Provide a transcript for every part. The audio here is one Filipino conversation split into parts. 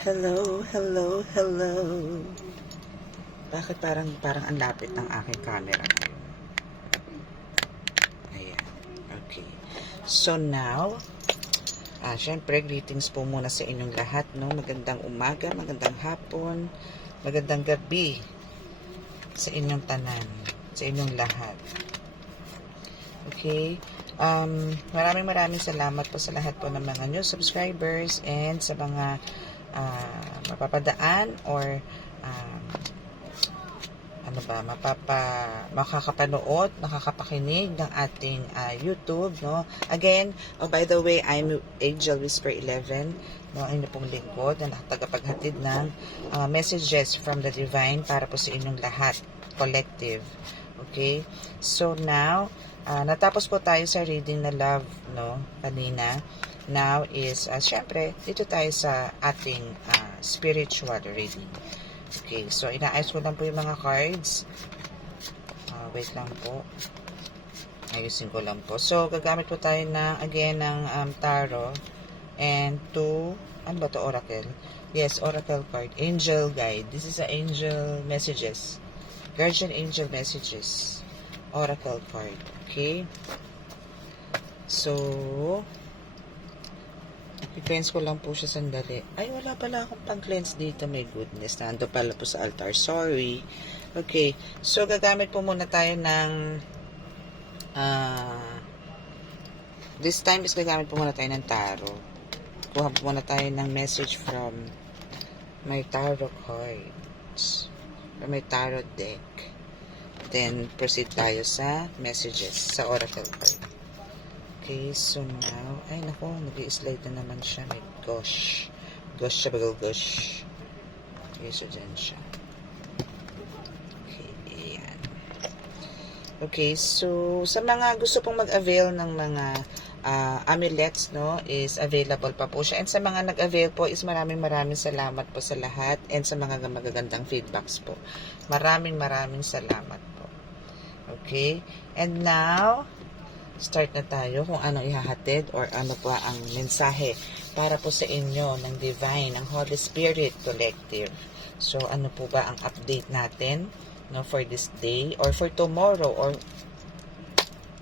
Hello, hello, hello. Bakit parang ang lapit ng aking camera ngayon? Ayan. Okay. So now, syempre greetings po muna sa inyong lahat, no? Magandang umaga, magandang hapon, magandang gabi sa inyong tanan, sa inyong lahat. Okay? Maraming salamat po sa lahat po ng mga new subscribers and sa mga mapapadaan or makakapanood, nakakapakinig ng ating YouTube, no? Again, by the way, I'm Angel Whisper 11, no? Ang inyong pong lingkod na tagapaghatid ng messages from the divine para po sa inyong lahat, collective. Okay? So now, natapos po tayo sa reading na love, no? Kanina. Now is, syempre, dito tayo sa ating spiritual reading. Okay, so inaayos ko lang po yung mga cards. Wait lang po. Ayusin ko lang po. So, gagamit po tayo again ng tarot and ano ba to, oracle? Yes, oracle card. Angel guide. This is a angel messages. Guardian angel messages. Oracle card. Okay? So, i-cleanse ko lang po siya sandali. Ay, wala pala akong pang-cleanse dito. My goodness. Nando pala po sa altar. Sorry. Okay. So, gagamit po muna tayo ng this time is gagamit po muna tayo ng tarot. Kuha po muna tayo ng message from my tarot cards. From my tarot deck. Then, proceed tayo sa messages. Sa oracle card. Okay, so now, ay nako, nag-i-slide na naman siya. My gosh. Gosh siya, bagal gosh. Okay, so dyan siya. Okay, ayan. Okay, so sa mga gusto pong mag-avail ng mga amulets, no, is available pa po siya. And sa mga nag-avail po is maraming salamat po sa lahat and sa mga magagandang feedbacks po. Maraming salamat po. Okay, and now, start na tayo kung anong ihahatid or ano pa ang mensahe para po sa inyo ng Divine, ng Holy Spirit Collective. So, ano po ba ang update natin, no, for this day or for tomorrow, or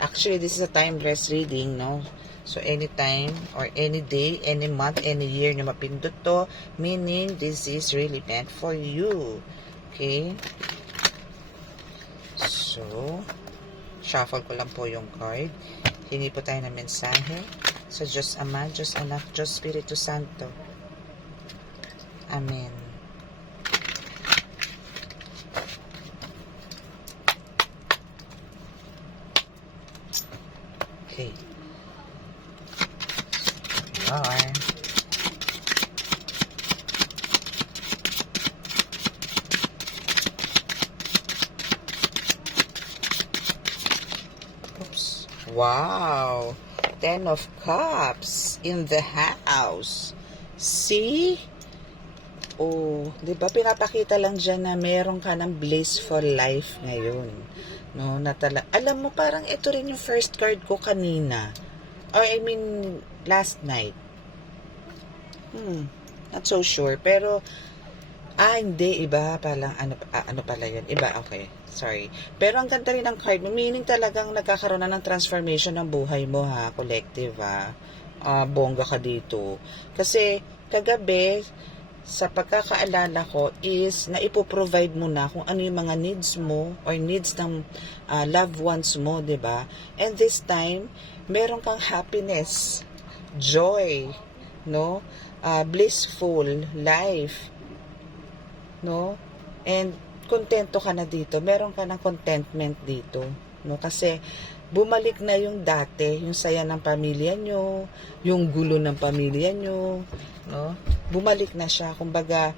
actually this is a timeless reading, no? So, anytime or any day, any month, any year na mapindot to, meaning this is really meant for you. Okay? So, shuffle ko lang po yung card. Hingi po tayo ng mensahe sa Diyos Ama, Diyos Anak, Diyos Espiritu Santo. Amen. Okay. Here. Wow! 10 of Cups in the house. See? Oh, 'di ba pinapakita lang diyan na meron ka ng blissful life ngayon. No, alam mo parang ito rin yung first card ko kanina. Or I mean last night. Not so sure, pero hindi, iba palang, ano pala yun, iba, okay, sorry. Pero ang ganda rin ng card mo, meaning talagang nagkakaroon na ng transformation ng buhay mo, ha, collective, ha. Bongga ka dito. Kasi, kagabi, sa pagkakaalala ko, is, naipoprovide mo na kung ano yung mga needs mo, or needs ng loved ones mo, diba? And this time, meron kang happiness, joy, no? Blissful life, no? And kontento ka na dito. Meron ka ng contentment dito, no? Kasi bumalik na yung dati, yung saya ng pamilya nyo, yung gulo ng pamilya nyo, no? Bumalik na siya. Kumbaga,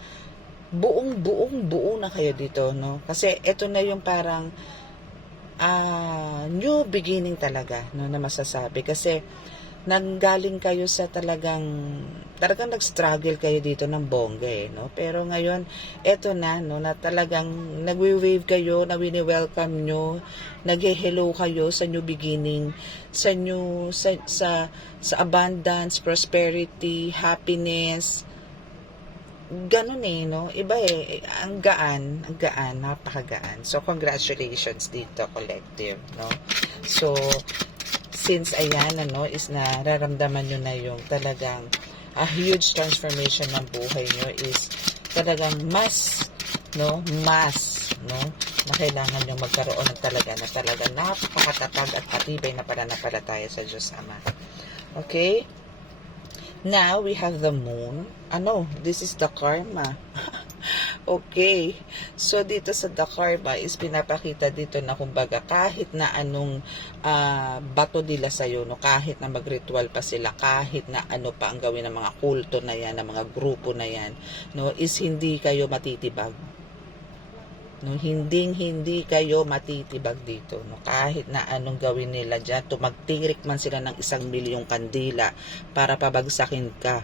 buo na kayo dito, no? Kasi ito na yung parang new beginning talaga, no, na masasabi. Kasi nanggaling kayo sa talagang nag-struggle kayo dito ng bongga, no? Pero ngayon, eto na, no, na talagang nagwi-wave kayo, na wini-welcome nyo, nag-hello kayo sa new beginning, sa new, sa abundance, prosperity, happiness, ganun eh, no? Iba eh, ang gaan, napakagaan. So, congratulations dito, collective, no? So, since ayan, ano, is nararamdaman nyo na yung talagang a huge transformation ng buhay nyo is talagang mas, no, na kailangan nyo magkaroon ng talaga napakatatag at patibay na pananampalataya sa Diyos Ama. Okay? Now, we have the moon. This is the karma. Okay. So, dito sa the karma is pinapakita dito na kumbaga kahit na anong bato nila sa'yo, no, kahit na mag-ritual pa sila, kahit na ano pa ang gawin ng mga kulto na yan, ng mga grupo na yan, no, is hindi kayo matitibag. No, hindi kayo matitibag dito, no, kahit na anong gawin nila dyan, magtirik man sila ng 1,000,000 kandila para pabagsakin ka,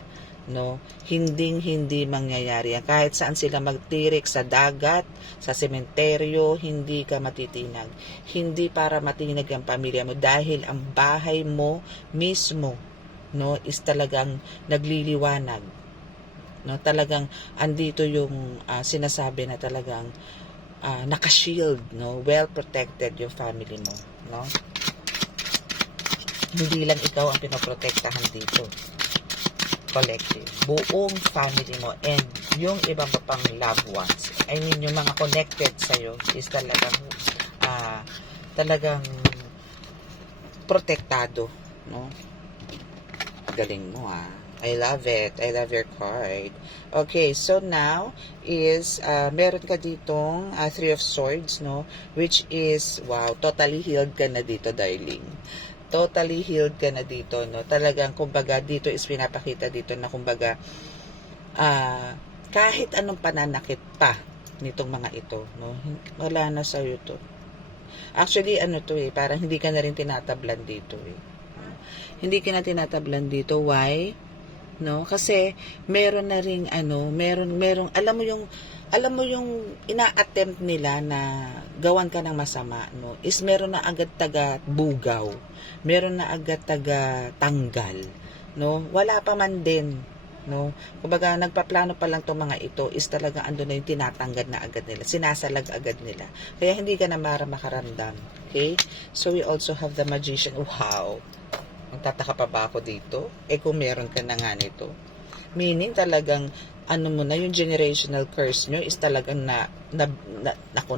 no, hindi mangyayari yan. Kahit saan sila magtirik, sa dagat, sa sementeryo, hindi ka matitinag. Hindi para matinag ang pamilya mo dahil ang bahay mo mismo, no, is talagang nagliliwanag, no, talagang andito yung sinasabi na talagang naka-shield, no? Well protected yung family mo, no? Hindi lang ikaw ang pinoprotektahan dito. Collective. Buong family mo and yung ibang pang loved ones. I mean, yung mga connected sa'yo is talagang protektado, no? Galing mo, I love it. I love your card. Okay, so now is meron ka ditong Three of Swords, no? Which is, wow, totally healed ka na dito, darling. Totally healed ka na dito, no? Talagang, kumbaga, dito is pinapakita dito na, kumbaga, kahit anong pananakit pa nitong mga ito, no? Wala na sa'yo to. Actually, parang hindi ka na rin tinatablan dito, Hindi ka na tinatablan dito. Why? No, kasi meron na ring merong alam mo yung ina-attempt nila na gawan ka ng masama, no, is meron na agad taga bugaw, meron na agad taga tanggal, no, wala pa man din, no, kumbaga nagpaplano pa lang tong mga ito is talaga ando na yung tinatanggal na agad nila, sinasalag agad nila, kaya hindi ka na makaramdam. Okay, so we also have the Magician. Wow, magtataka pa ba ako dito? Kung meron ka na nga nito. Meaning talagang, mo na, yung generational curse nyo is talagang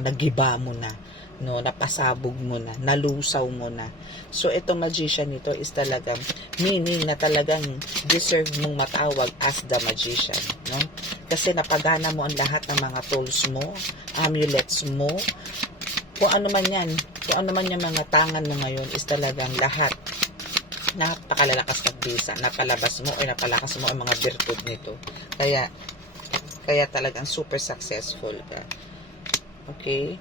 nagiba mo na. No, napasabog mo na, nalusaw mo na. So, itong magician nito is talagang, meaning na talagang deserve mong matawag as the magician. No? Kasi napagana mo ang lahat ng mga tools mo, amulets mo, kung ano man yan, kung ano man yung mga tangan mo ngayon is talagang lahat napakalalakas ng bisa, napalabas mo o napalakas mo ang mga virtud nito. Kaya talagang super successful ka. Okay?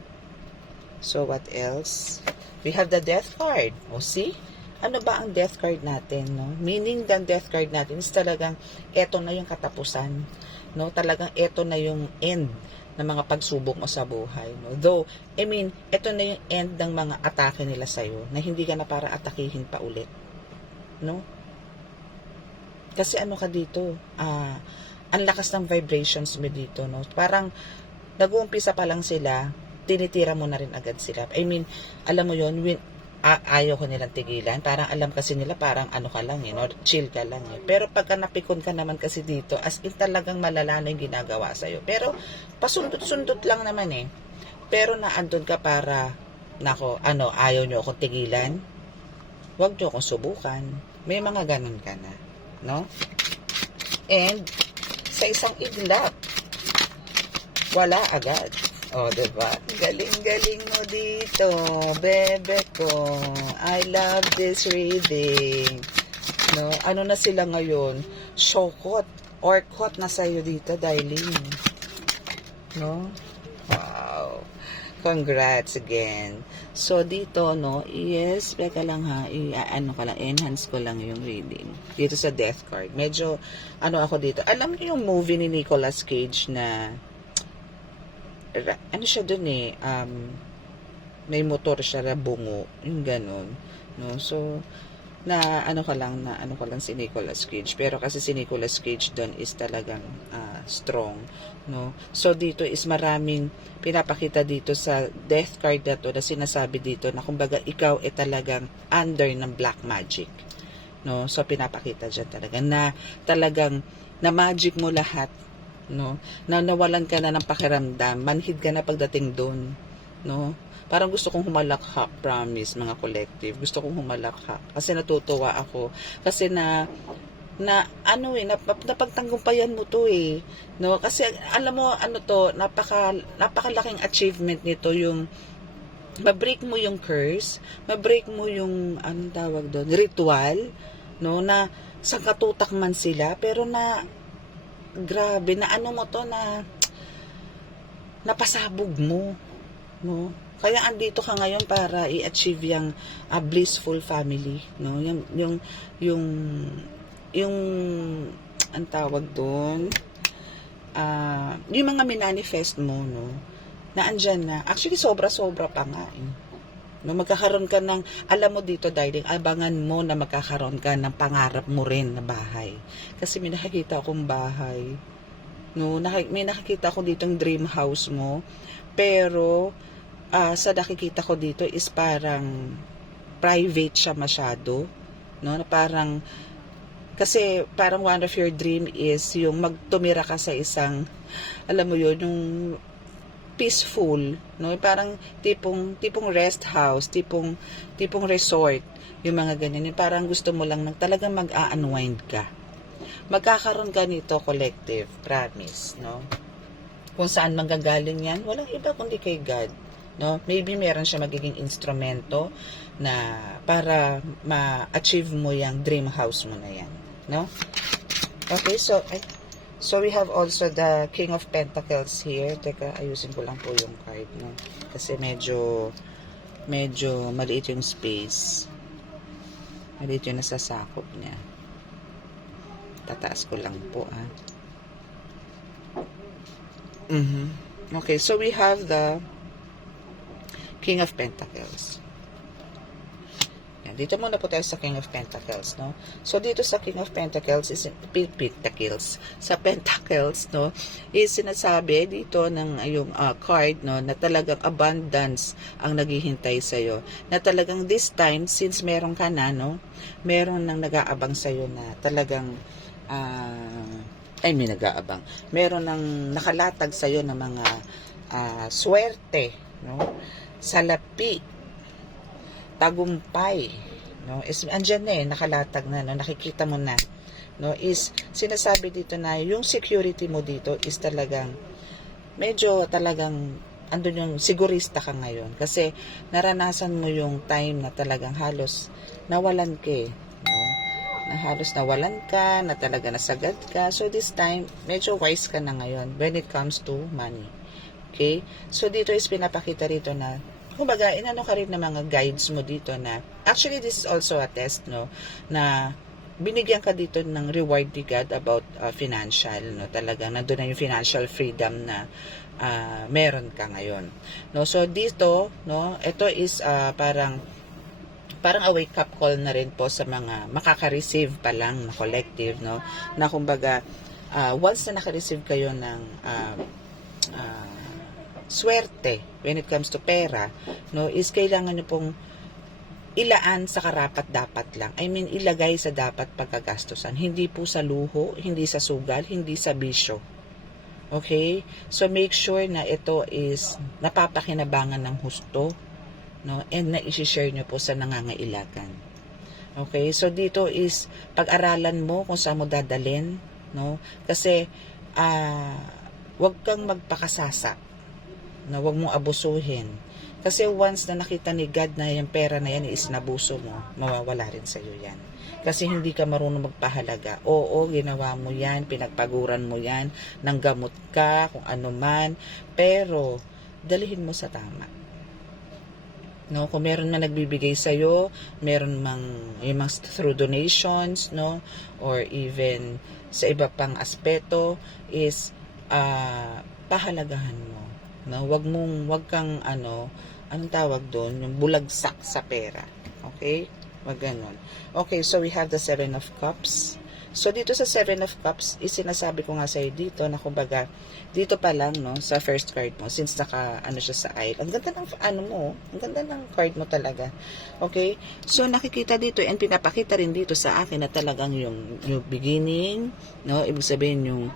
So, what else? We have the death card. O, see? Ano ba ang death card natin, no? Meaning, the death card natin is talagang eto na yung katapusan. No? Talagang eto na yung end ng mga pagsubok mo sa buhay. No? Though, I mean, eto na yung end ng mga atake nila sa'yo na hindi ka na para atakihin pa ulit. No? Kasi ano ka dito, ang lakas ng vibrations mo dito, no? Parang nag-uumpisa pa lang sila, tinitira mo na rin agad sila. I mean, alam mo yun, ayaw ko nilang tigilan, parang alam kasi nila, parang ano ka lang, no? Chill ka lang. Pero pagka napikon ka naman kasi dito, as in talagang malala na yung ginagawa sa'yo. Pero pasundot-sundot lang naman Pero naandun ka para, ayaw nyo akong tigilan, huwag nyo akong subukan. May mga ganun ka na, no? And, sa isang iglap, wala agad. O, diba? Galing-galing mo dito, bebe ko. I love this reading. No? Ano na sila ngayon? Shokot, orkot na sa'yo dito, darling. No? Wow. Congrats again. So, dito, no, yes, teka lang enhance ko lang yung reading. Dito sa death card. Medyo, ako dito. Alam niyo yung movie ni Nicolas Cage na, siya dun may motor siya na bungo. Yung ganun. No? So, ano ko lang si Nicolas Cage. Pero kasi si Nicolas Cage dun is talagang, strong, no? So dito is maraming pinapakita dito sa death card na to, na sinasabi dito na kumbaga ikaw ay talagang under ng black magic, no? So pinapakita dyan talaga na talagang na magic mo lahat, no? Na nawalan ka na ng pakiramdam, manhid ka na pagdating doon, no? Parang gusto kong humalakhak, promise, mga collective. Gusto kong humalakhak kasi natutuwa ako kasi napagtanggumpayan mo to eh, no? Kasi alam mo ano to, napakalaking achievement nito, yung ma-break mo yung curse, ma-break mo yung anong tawag doon, ritual, no, na sa katutak man sila, pero na grabe na ano mo to, na napasabog mo, no? Kaya andito ka ngayon para i-achieve yung blissful family, no? Yung ang tawag doon, yung mga minanifest mo, no? Na andyan na. Actually, sobra-sobra pa nga, eh. No, magkakaroon ka ng, alam mo dito, darling, abangan mo na magkakaroon ka ng pangarap mo rin na bahay. Kasi may nakikita akong bahay, no? May nakikita ako dito yung dream house mo, pero sa nakikita ko dito is parang private siya masyado, no? Na parang, kasi parang one of your dream is yung magtumira ka sa isang, alam mo yun, yung peaceful, no? Parang tipong rest house, tipong resort, yung mga ganyan. Yung parang gusto mo lang talagang mag-unwind ka. Magkakaroon ka nito, collective, promise, no? Kung saan manggagaling yan, walang iba kundi kay God, no? Maybe meron siya magiging instrumento na para ma-achieve mo yung dream house mo na yan, no? Okay, so we have also the King of Pentacles here. Teka, ayusin ko lang po yung card, no? Kasi medyo maliit yung space. Maliit yung nasasakop niya. Tataas ko lang po, Okay, so we have the King of Pentacles. Yan, dito muna po tayo sa King of Pentacles, no? So dito sa King of Pentacles is sa Pentacles, no, is sinasabi dito ng yung card, no, na talagang abundance ang naghihintay sa iyo. Na talagang this time, since meron ka na, no, meron nang nag-aabang sa iyo na talagang may nag-aabang. Meron nang nakalatag sa iyo ng mga swerte, no? Salapi, tagumpay, no? Is andyan na nakalatag na, no? Nakikita mo na, no? Is sinasabi dito na yung security mo dito is talagang medyo talagang andun yung sigurista ka ngayon kasi naranasan mo yung time na talagang halos nawalan ka, no? Na halos nawalan ka, na talaga nasagad ka. So this time medyo wise ka na ngayon when it comes to money. Okay? So dito is pinapakita rito na kumbaga inano ka rin ng mga guides mo dito na actually this is also a test, no, na binigyan ka dito ng reward ni God about financial, no? Talagang nandun na yung financial freedom na meron ka ngayon, no? So dito, no, ito is parang a wake up call na rin po sa mga makaka-receive pa lang na collective, no, na kumbaga once na naka-receive kayo ng swerte when it comes to pera, no, is kailangan nyo pong ilaan sa karapat-dapat lang. I mean, ilagay sa dapat pagkagastusan. Hindi po sa luho, hindi sa sugal, hindi sa bisyo. Okay? So, make sure na ito is napapakinabangan ng husto, no? And na isi-share nyo po sa nangangailangan. Okay? So, dito is pag-aralan mo kung saan mo dadalhin, no? Kasi, wag kang magpakasasa. Na wag mong abusuhin. Kasi once na nakita ni God na yung pera na yan is nabuso mo, mawawala rin sa iyo yan. Kasi hindi ka marunong magpahalaga. Oo, ginawa mo yan, pinagpaguran mo yan, nanggamot ka, kung ano man, pero dalhin mo sa tama. No, kung meron man nagbibigay sa iyo, meron mang yung through donations, no, or even sa iba pang aspeto is pahalagahan mo. No, wag kang anong tawag doon, yung bulagsak sa pera. Okay? Wag ganon. Okay, so we have the 7 of Cups. So, dito sa Seven of Cups, isinasabi ko nga sa'yo dito na kumbaga, dito pa lang, no, sa first card mo, since naka, ano siya sa aisle. Ang ganda ng, ano mo, ang ganda ng card mo talaga. Okay? So, nakikita dito, and pinapakita rin dito sa akin na talagang yung beginning, no, ibig sabihin yung,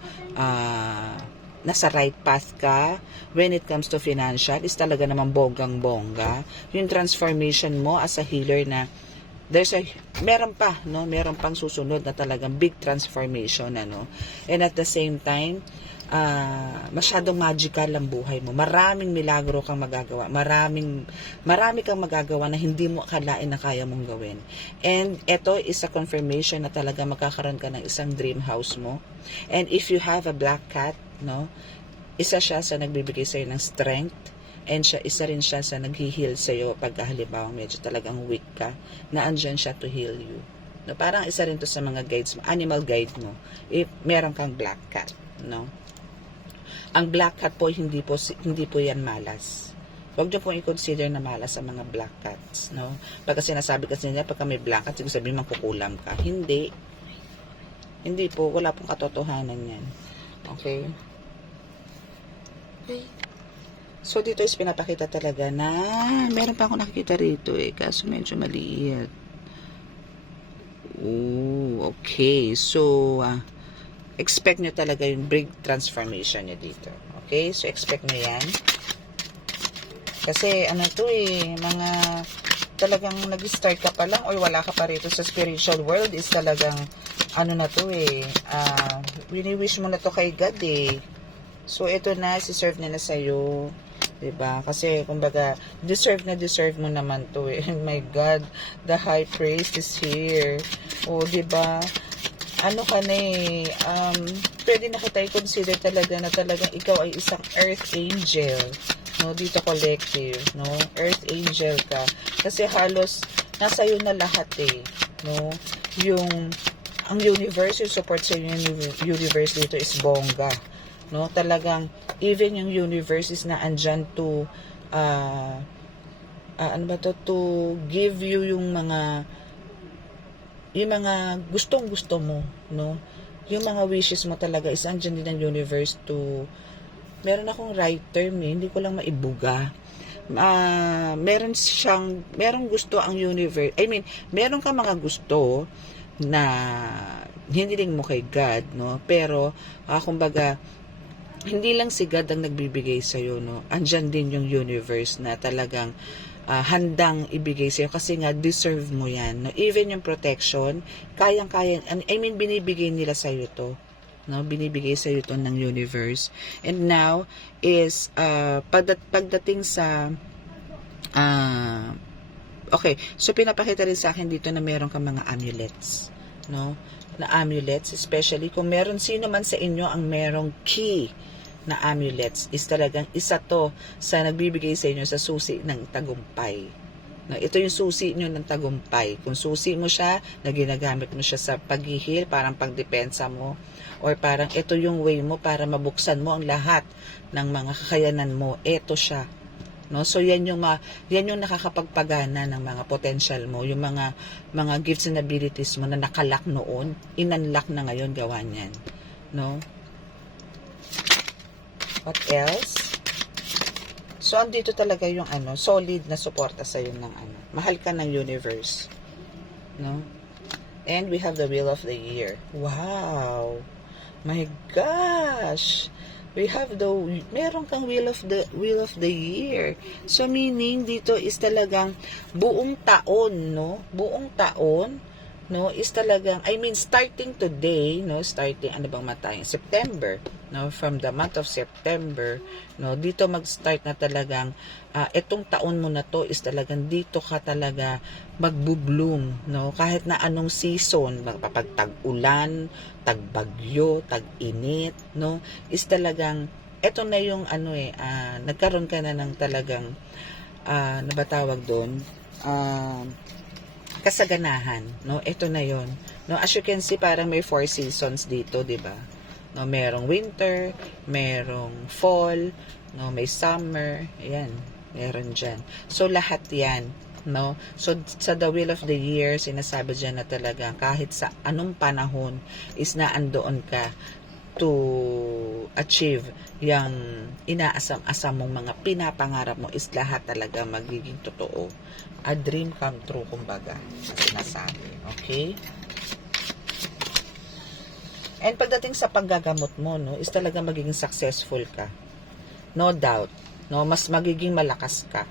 nasa right path ka when it comes to financial is talaga naman bonggang-bongga. Yung transformation mo as a healer na meron pang susunod na talagang big transformation, ano. And at the same time, masyadong magical ang buhay mo. Maraming milagro kang magagawa. Marami kang magagawa na hindi mo akalain na kaya mong gawin. And ito is a confirmation na talaga magkakaroon ka ng isang dream house mo. And if you have a black cat, no, isa siya sa nagbibigay sa'yo ng strength, and isa rin siya sa nag-heal sa'yo pag halimbawa medyo talagang weak ka, na andyan siya to heal you. No, parang isa rin to sa mga guides mo, animal guide mo, if meron kang black cat, no. Ang black cat po, hindi po yan malas. Huwag niyo po i-consider na malas sa mga black cats, no. Pagka sinasabi kasi nila, pagka may black cat, siguro sabihin mangkukulam ka. Hindi po, wala pong katotohanan yan. Okay? So, dito is pinapakita talaga na meron pa ako nakikita rito kaso medyo maliit. Oh, okay. So, expect nyo talaga yung big transformation nyo dito. Okay? So, expect nyo yan. Kasi, ano to mga talagang nag-start ka pa lang or wala ka pa rito sa spiritual world is talagang, ano na to wini-wish mo na to kay God So, ito na, si-serve na sa'yo. Diba? Kasi, kumbaga, deserve mo naman to Oh my God, the high priest is here. O, diba? Ano ka na pwede na kita i-consider talaga na talagang ikaw ay isang earth angel. No, dito collective, no? Earth angel ka. Kasi halos, nasa iyo na lahat no? Ang universe, yung support sa universe dito is bongga. No, talagang even yung universe is na andyan to to give you yung mga gustong-gusto mo, no? Yung mga wishes mo talaga is andyan din ng universe to, meron akong right term hindi ko lang maibuga. Merong gusto ang universe. I mean, meron ka mga gusto na hindi din mo kay God, no? Pero kumbaga hindi lang si God ang nagbibigay sa iyo, no? Andyan din yung universe na talagang handang ibigay sa iyo kasi nga deserve mo 'yan, no? Even yung protection, kayang-kaya, I mean binibigay nila sa iyo 'to, no? Binibigay sa iyo 'to ng universe. And now is pagdating sa okay, so pinapakita rin sa akin dito na meron kang mga amulets, no? Na amulets, especially kung meron sino man sa inyo ang merong key na amulets, is talagang isa to sa nagbibigay sa inyo sa susi ng tagumpay. No, ito yung susi nyo ng tagumpay. Kung susi mo siya, na ginagamit mo siya sa paghihil, parang pagdepensa mo, or parang ito yung way mo para mabuksan mo ang lahat ng mga kakayanan mo, ito siya. No, so yan yung nakakapagpagana ng mga potential mo, yung mga gifts and abilities mo na nakalak noon, inunlock na ngayon, gawa niyan, no? What else? So andito talaga yung solid na suporta sa yung ng mahal ka ng universe, no? And we have the wheel of the year. Wow, my gosh, meron kang wheel of the year. So meaning dito is talagang buong taon, no? Buong taon, no, is talagang, I mean starting today, no, ano bang matay? September, no, from the month of September, no, dito mag-start na talagang etong taon mo na to is talagang dito ka talaga magbo-bloom, no, kahit na anong season, pag tag-ulan, tag-bagyo, tag-init, no, is talagang eto na yung nagkaroon ka na ng talagang nabatawag doon, kasaganahan, no? Ito na 'yon. No, as you can see, parang may 4 seasons dito, 'di ba? No, merong winter, merong fall, no, may summer, ayan, meron diyan. So lahat 'yan, no? So sa the wheel of the year, sinasabi diyan na talaga kahit sa anong panahon is naandoon ka to achieve yung inaasam-asam mong mga pinapangarap mo, is lahat talaga magiging totoo. A dream come true, kumbaga, na sinasabi. Okay? And pagdating sa paggagamot mo, no, is talaga magiging successful ka. No doubt. No, mas magiging malakas ka.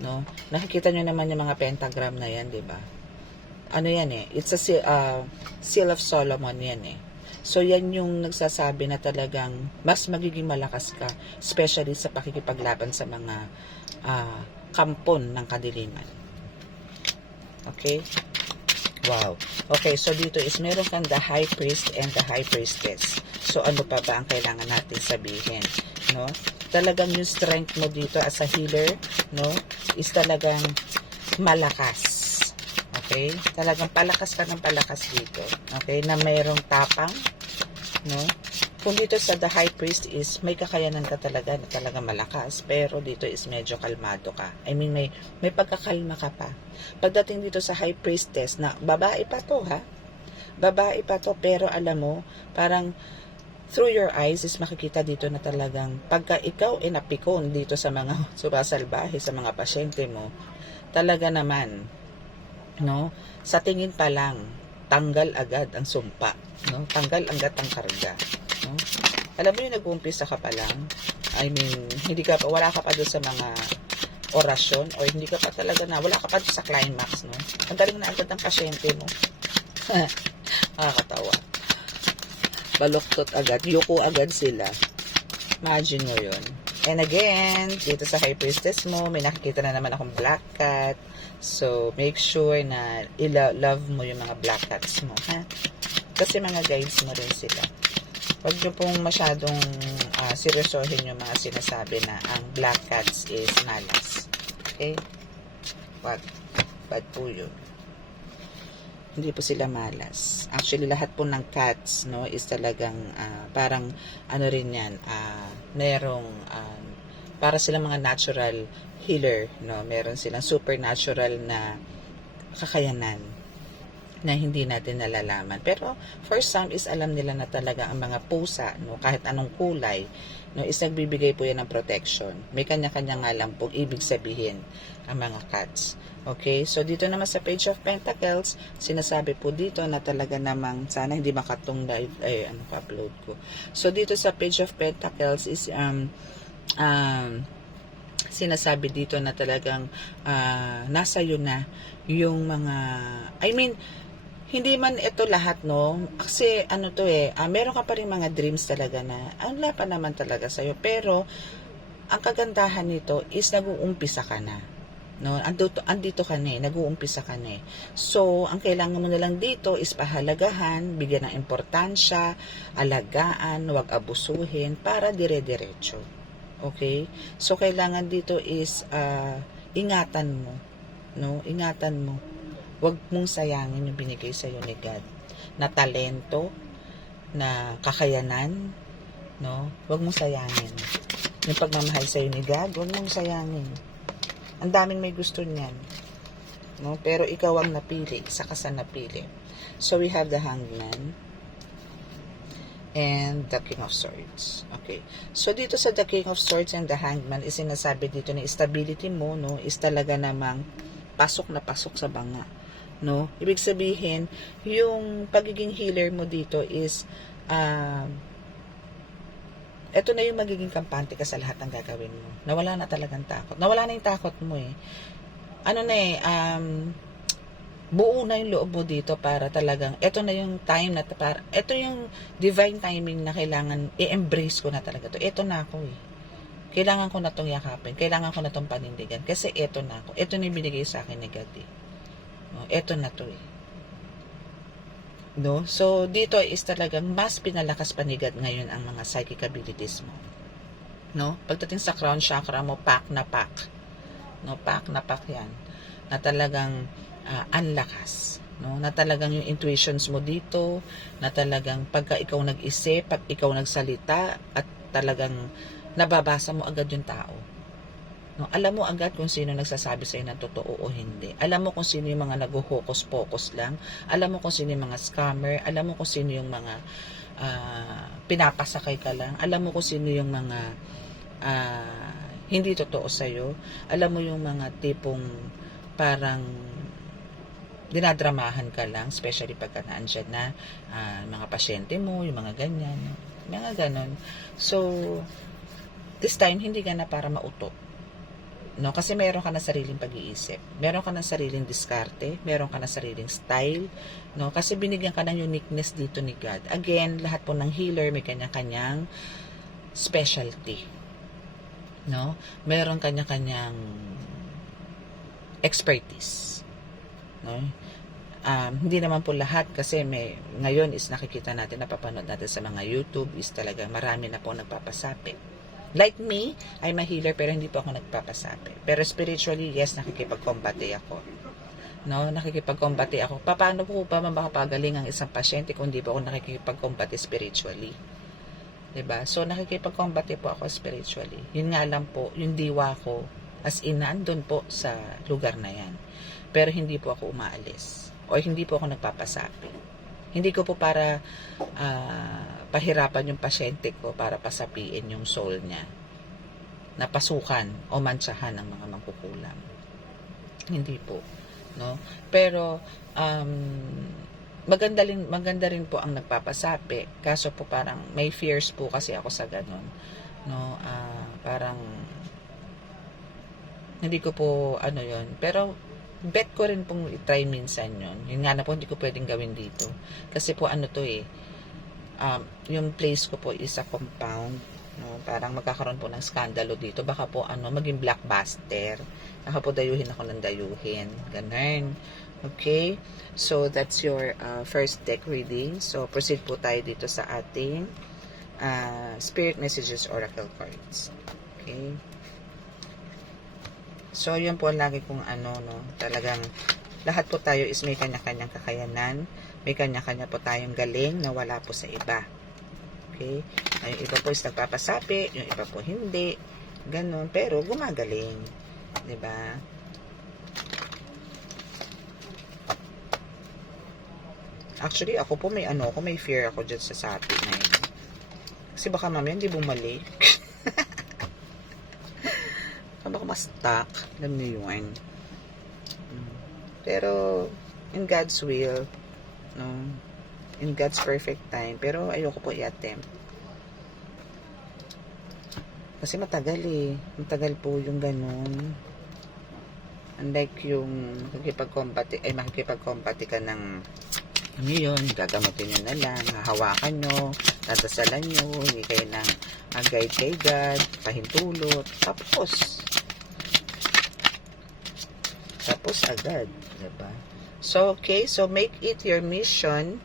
No? Nakikita nyo naman yung mga pentagram na yan, di ba? Ano yan eh? It's a seal of Solomon yan eh. So, yan yung nagsasabi na talagang mas magiging malakas ka, especially sa pakikipaglaban sa mga kampon ng kadiliman. Okay? Wow. Okay, so dito is meron kang the High Priest and the High Priestess. So, ano pa ba ang kailangan natin sabihin? No? Talagang yung strength mo dito as a healer, no, is talagang malakas. Okay? Talagang palakas ka ng palakas dito. Okay? Na mayroong tapang, no? Kung dito sa the High Priest is may kakayanan ka talaga na talaga malakas, pero dito is medyo kalmado ka. I mean, may pagkakalma ka pa. Pagdating dito sa High Priestess, na babae pa to, ha? Babae pa to, pero alam mo, parang through your eyes is makikita dito na talagang pagka ikaw ay napikon dito sa mga sumasalbahe, sa mga pasyente mo, talaga naman, no, sa tingin pa lang tanggal agad ang sumpa, no, tanggal agad ang karga, no. Alam mo yung nag-uumpisa ka pa lang, I mean, wala ka pa doon sa mga orasyon, o hindi ka pa talaga na, wala ka pa doon sa climax, no, ang daling na agad ang pasyente mo. Nakakatawa. Baluktot agad, yuko agad sila. Imagine mo yun. And again, dito sa High Priestess mo, may nakikita na naman akong black cat. So, make sure na love mo yung mga black cats mo, ha? Kasi mga guides mo rin sila. Huwag nyo pong masyadong seryosohin yung mga sinasabi na ang black cats is malas. Okay? Wag. Bad po yun. Hindi po sila malas. Actually, lahat po ng cats, no, is talagang parang ano rin yan, merong para silang mga natural healer, no, meron silang supernatural na kakayanan na hindi natin nalalaman. Pero for some is alam nila na talaga ang mga pusa, no, kahit anong kulay, no, is nagbibigay po yan ng protection. May kanya-kanya nga lang po ibig sabihin ang mga cats. Okay, so dito naman sa Page of Pentacles, sinasabi po dito na talaga namang, sana hindi makatong live, upload ko. So dito sa Page of Pentacles is, sinasabi dito na talagang, nasa iyo na yung mga, I mean, hindi man ito lahat, no, kasi ano to meron ka pa rin mga dreams talaga na, wala pa naman talaga sa'yo, pero, ang kagandahan nito is nag-uumpisa ka na. No, andito ka na nag-uumpisa ka na So, ang kailangan mo na lang dito is pahalagahan, bigyan ng importansya, alagaan, huwag abusuhin para dire-diretso. Okay? So, kailangan dito is ingatan mo, no? Ingatan mo. Huwag mong sayangin yung binigay sa iyo ni God na talento, na kakayanan, no? Huwag mong sayangin. Yung pagmamahal sa iyo ni God, huwag mong sayangin. Ang daming may gusto niyan. No? Pero ikaw ang napili, isa ka sa napili. So, we have the Hangman and the King of Swords. Okay. So, dito sa the King of Swords and the Hangman, is sinasabi dito na stability mo, no, is talaga namang pasok na pasok sa banga. No? Ibig sabihin, yung pagiging healer mo dito is ito na yung magiging kampante ka sa lahat ng gagawin mo. Nawala na talagang takot. Nawala na yung takot mo Ano na buo na yung loob mo dito para talagang, ito na yung time na, ito yung divine timing na kailangan, i-embrace ko na talaga to. Ito na ako Kailangan ko na tong yakapin. Kailangan ko na tong panindigan. Kasi ito na ako. Ito na yung binigay sa akin ni God No, ito na to No? So, dito is talagang mas pinalakas panigad ngayon ang mga psychic abilities mo. No? Pagdating sa crown chakra mo, pack na pack. No? Pack na pack yan. Na talagang anlakas. No? Na talagang yung intuitions mo dito, na talagang pagka ikaw nag-isip, pag ikaw nagsalita, at talagang nababasa mo agad yung tao. No, alam mo agad kung sino nagsasabi sa'yo ng totoo o hindi. Alam mo kung sino yung mga nag-focus lang. Alam mo kung sino yung mga scammer. Alam mo kung sino yung mga pinapasakay ka lang. Alam mo kung sino yung mga hindi totoo sa'yo. Alam mo yung mga tipong parang dinadramahan ka lang, especially pagka naandyan na mga pasyente mo, yung mga ganyan. Mga ganon. So, this time, hindi ka na para mautot. No, kasi meron ka na sariling pag-iisip. Meron ka na sariling diskarte, meron ka na sariling style, no? Kasi binigyan ka ng uniqueness dito ni God. Again, lahat po ng healer may kanya-kanyang specialty. No? Meron kanya-kanyang expertise. No? Hindi naman po lahat kasi ngayon is nakikita natin, napapanood natin sa mga YouTube is talaga marami na po nagpapasapi. Like me, I'm a healer pero hindi po ako nagpapasabi. Pero spiritually, yes, nakikipag-combate ako. No, nakikipag-combate ako. Paano po pa makapagaling ang isang pasyente kung hindi po ako nakikipag-combate spiritually? 'Di ba? So, nakikipag-combate po ako spiritually. Yun nga lang po, yung diwa ko, as in, nandun po sa lugar na yan. Pero hindi po ako umaalis. O hindi po ako nagpapasabi. Hindi ko po para pahirapan yung pasyente ko para pasapiin yung soul niya na pasukan o mantsahan ng mga mangkukulam. Hindi po, no? Pero maganda rin po ang nagpapasapi. Kaso po parang may fears po kasi ako sa ganun, no? Parang hindi ko po yon. Pero bet ko rin pong i-try minsan yon. Yun nga na po, hindi ko pwedeng gawin dito. Kasi po yung place ko po is a compound. No? Parang magkakaroon po ng skandalo dito. Baka po maging blockbuster. Baka po dayuhin ako ng dayuhin. Ganun. Okay? So, that's your first deck reading. So, proceed po tayo dito sa ating Spirit Messages Oracle Cards. Okay? So, yun po lagi kong talagang lahat po tayo is may kanya-kanyang kakayanan, may kanya-kanya po tayong galing na wala po sa iba. Okay? Yung iba po is nagpapasapi, yung iba po hindi, ganun, pero gumagaling. 'Di ba? Actually, ako po may may fear ako dyan sa sapi na yun. Kasi baka mamaya hindi bumalik. Baka ma-stuck. Alam niyo yun. Pero, in God's will, no? In God's perfect time. Pero, ayoko po i-attempt. Kasi matagal eh. Matagal po yung ganun. Unlike yung makikipag-combate ka ng yun, gagamutin nyo na lang, hahawakan nyo, tatasalan nyo, hindi kayo ng guide kay God, pahintulot, tapos agad, diba? So, okay, so make it your mission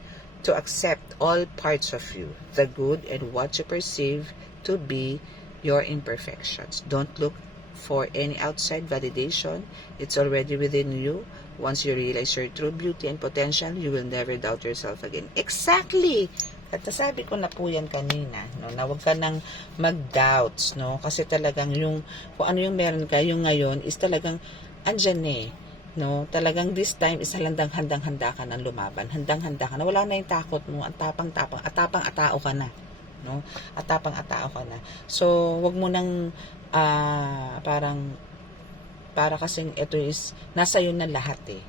to accept all parts of you, the good and what you perceive to be your imperfections. Don't look for any outside validation. It's already within you. Once you realize your true beauty and potential, you will never doubt yourself again. Exactly! At nasabi ko na po yan kanina, no, na huwag ka nang mag-doubts, no, kasi talagang kung ano yung meron ka, yung ngayon is talagang andyan eh, no, talagang this time is handang-handa ka ng lumaban, handang-handa ka na, wala na yung takot mo, atapang-atao ka na, no, atapang-atao ka na. So, huwag mo nang para kasing ito is nasa iyo na lahat eh,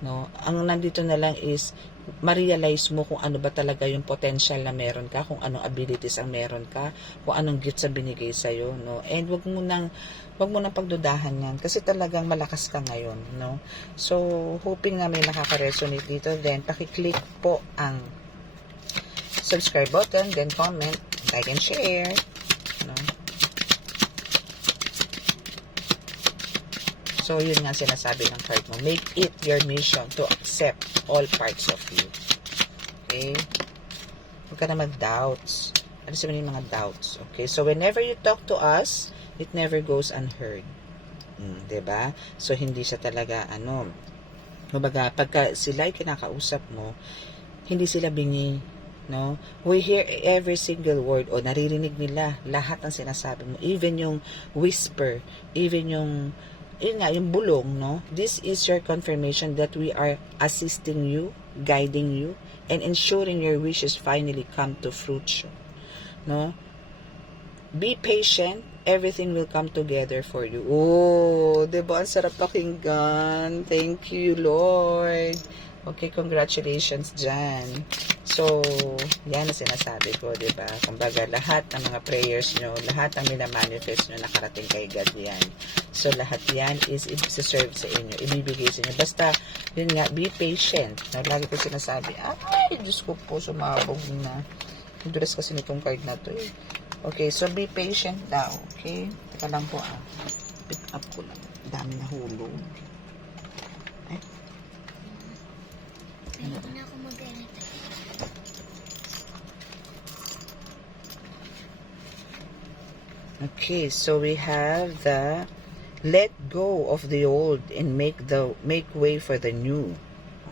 no? Ang nandito na lang is ma-realize mo kung ano ba talaga yung potential na meron ka, kung anong abilities ang meron ka, kung anong gifts ang binigay sa iyo, no? And wag mo nang pagdudahan yan kasi talagang malakas ka ngayon, no? So, hoping na may nakaka-resonate dito, then paki-click po ang subscribe button, then comment, like and share, no? So, yun nga sinasabi ng card mo. Make it your mission to accept all parts of you. Okay? Huwag ka na mag-doubts. Alisin mo yung mga doubts. Okay? So, whenever you talk to us, it never goes unheard. Diba? So, hindi siya talaga, kumbaga, pagka sila ay kinakausap mo, hindi sila bingi, no? We hear every single word, o naririnig nila lahat ng sinasabi mo, even yung whisper, even yung yun nga, yung bulong, no? This is your confirmation that we are assisting you, guiding you, and ensuring your wishes finally come to fruition, no? Be patient, everything will come together for you. Oh, diba? Ang sarap pakinggan. Thank you, Lord. Okay, congratulations dyan. So, yan ang sinasabi ko, diba? Kumbaga, lahat ng mga prayers nyo, lahat ng minamanifest nyo, nakarating kay God yan. So, lahat yan is i-serve sa inyo, ibibigay sa inyo. Basta, yun nga, be patient. Lagi ko sinasabi, ay, Diyos ko po, sumabog na. Yung dulas kasi nitong card na to eh. Okay, so be patient daw. Okay? Teka lang po pick up ko lang. Dami na hulog. Ay. Ayun na ako mag-edit. Okay, so we have the let go of the old and make way for the new.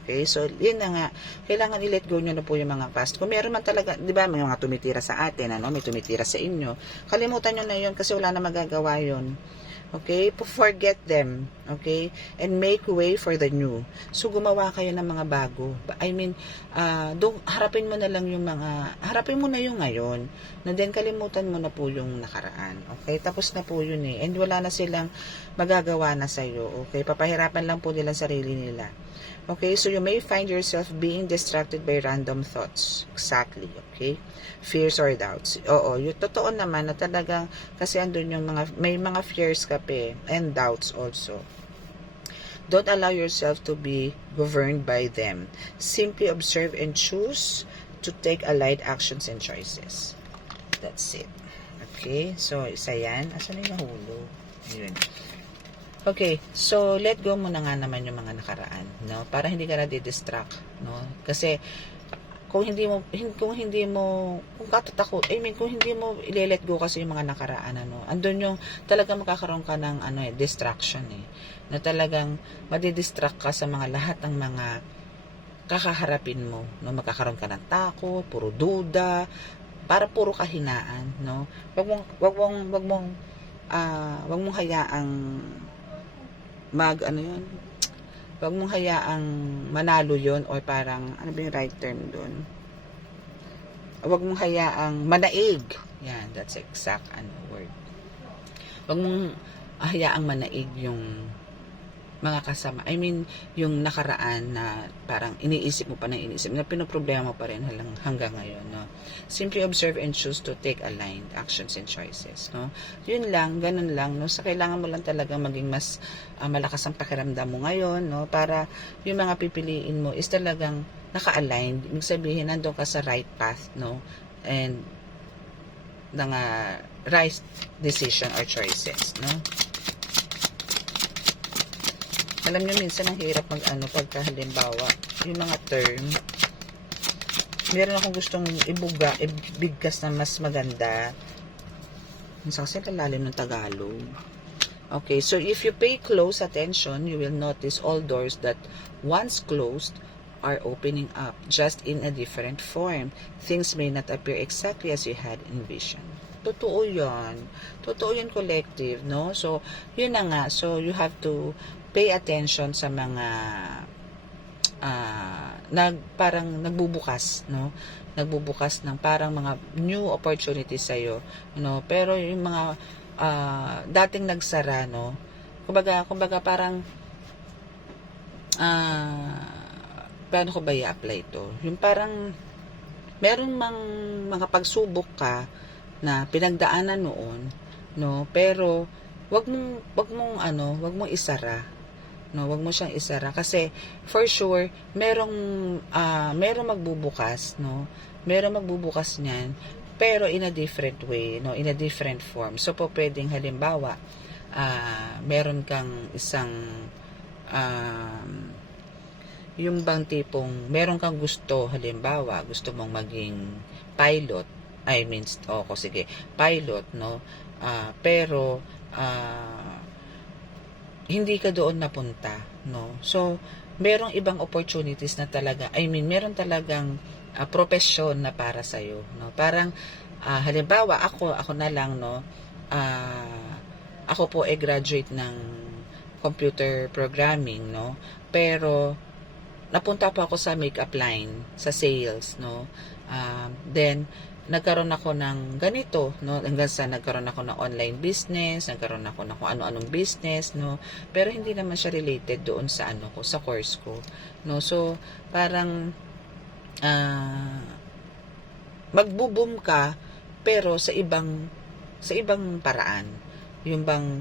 Okay, so yun na nga, kailangan i-let go nyo na po yung mga past. Kung meron man talaga, di ba, may mga tumitira sa atin, may tumitira sa inyo, kalimutan nyo na yun kasi wala na magagawa yun. Okay, forget them, okay, and make way for the new. So gumawa kayo ng mga bago. I mean, harapin mo na lang yung harapin mo na yung ngayon, na then kalimutan mo na po yung nakaraan. Okay, tapos na po yun eh, and wala na silang magagawa na sa'yo. Okay, papahirapan lang po nila sarili nila. Okay, so you may find yourself being distracted by random thoughts. Exactly, okay? Fears or doubts. Oo, yung totoo naman na talagang, kasi andun yung may mga fears ka pa and doubts also. Don't allow yourself to be governed by them. Simply observe and choose to take aligned actions and choices. That's it. Okay, so isa yan. Asan na yung nahulog? Yun. Okay, so let go mo na nga naman yung mga nakaraan, no? Para hindi ka na di-distract, no? Kasi kung hindi mo kung katatakot, kung hindi mo i-let go kasi yung mga nakaraan, andun yung talagang makakaroon ka ng distraction na talagang madidistract ka sa mga lahat ng mga kakaharapin mo, no? Magkakaroon ka ng takot, puro duda, para puro kahinaan, no? Wag mong hayaang wag mong hayaang manalo yon, or parang, ano ba yung right term doon? Wag mong hayaang manaig. Yan, that's exact word. Wag mong hayaang manaig yung mga kasama. I mean, yung nakaraan na parang iniisip mo pa na pinoproblema mo pa rin hanggang ngayon, no? Simply observe and choose to take aligned actions and choices, no? Yun lang, ganun lang, no? Sa kailangan mo lang talaga maging mas malakas ang pakiramdam mo ngayon, no? Para yung mga pipiliin mo is talagang naka-aligned. Ibig sabihin, nandun ka sa right path, no? And right decision or choices, no? Alam nyo, minsan ang hirap pagka halimbawa, yung mga term, meron akong gustong ibigkas na mas maganda. Minsan kasi lalalim ng Tagalog. Okay, so if you pay close attention, you will notice all doors that once closed are opening up, just in a different form. Things may not appear exactly as you had envisioned. Totoo yan. Totoo yan, collective, no? So, yun na nga. So, you have to pay attention sa mga parang nagbubukas, no? Nagbubukas ng parang mga new opportunities sa'yo, no? Pero yung mga dating nagsara, no? Kumbaga parang paano ko ba i-apply ito? Yung parang meron mang mga pagsubok ka na pinagdaanan noon, no? Pero wag mong isara, no? Wag mo siyang isara kasi for sure merong magbubukas, no? Merong magbubukas niyan, pero in a different way, no? In a different form. So po pwedeng halimbawa meron kang isang yung bang tipong meron kang gusto, halimbawa gusto mong maging pilot, pilot, no? Pero hindi ka doon napunta, no? So, merong ibang opportunities na talaga, meron talagang propesyon na para sa iyo, no? Parang halimbawa ako na lang, no, ako po ay graduate ng computer programming, no, pero napunta po ako sa makeup line, sa sales, no. Then nagkaroon ako ng ganito, no, hanggang sa nagkaroon ako ng online business, nagkaroon ako ng kung ano-anong business, no, pero hindi naman siya related doon sa ano ko, sa course ko, no. So parang magbo-boom ka pero sa ibang paraan. Yung bang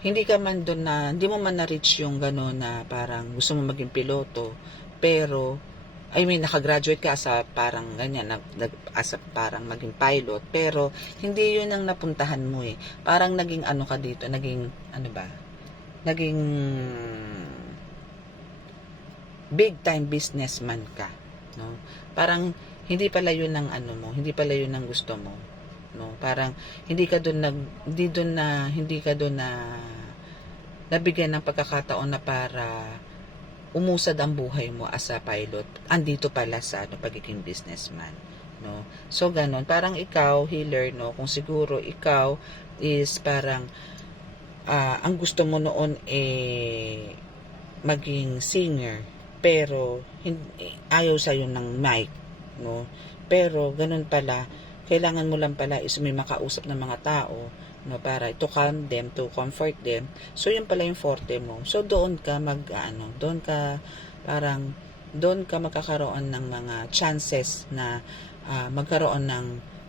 hindi ka man doon na hindi mo man na-reach yung gano'n na parang gusto mo maging piloto, pero I mean nakagraduate ka sa parang ganyan, as a parang maging pilot, pero hindi yun ang napuntahan mo eh. Parang naging ano ka dito, naging ano ba? Naging big time businessman ka, no? Parang hindi pala yun ang ano mo, hindi pala yun ang gusto mo, no? Parang hindi ka doon na nabigyan ng pagkakataon na para umusad ang buhay mo as a pilot. Andito pala sa ano, pagiging businessman, no? So ganon, parang ikaw healer, no, kung siguro ikaw is parang ang gusto mo noon eh maging singer, pero ayaw sa'yo ng mic, no? Pero ganun pala, kailangan mo lang pala is may makausap ng mga tao, no, para to calm them, to comfort them. So yun pala yung forte mo. So doon ka doon ka magkakaroon ng mga chances na magkaroon ng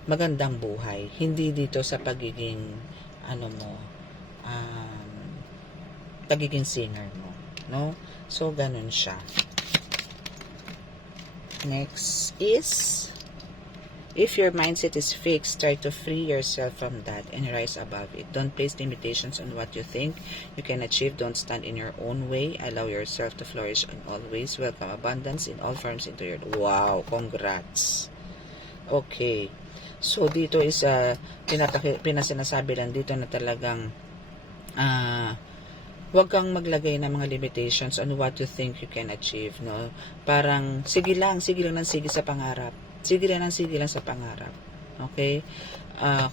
magandang buhay. Hindi dito sa pagiging pagiging singer mo, no? So ganun siya. Next is, if your mindset is fixed, try to free yourself from that and rise above it. Don't place limitations on what you think you can achieve. Don't stand in your own way. Allow yourself to flourish in all ways. Welcome abundance in all forms into your... Wow! Congrats! Okay. So, dito is pinasinasabi lang dito na talagang huwag kang maglagay ng mga limitations on what you think you can achieve, no? Parang, sige lang sa pangarap. Sige lang sa pangarap. Okay?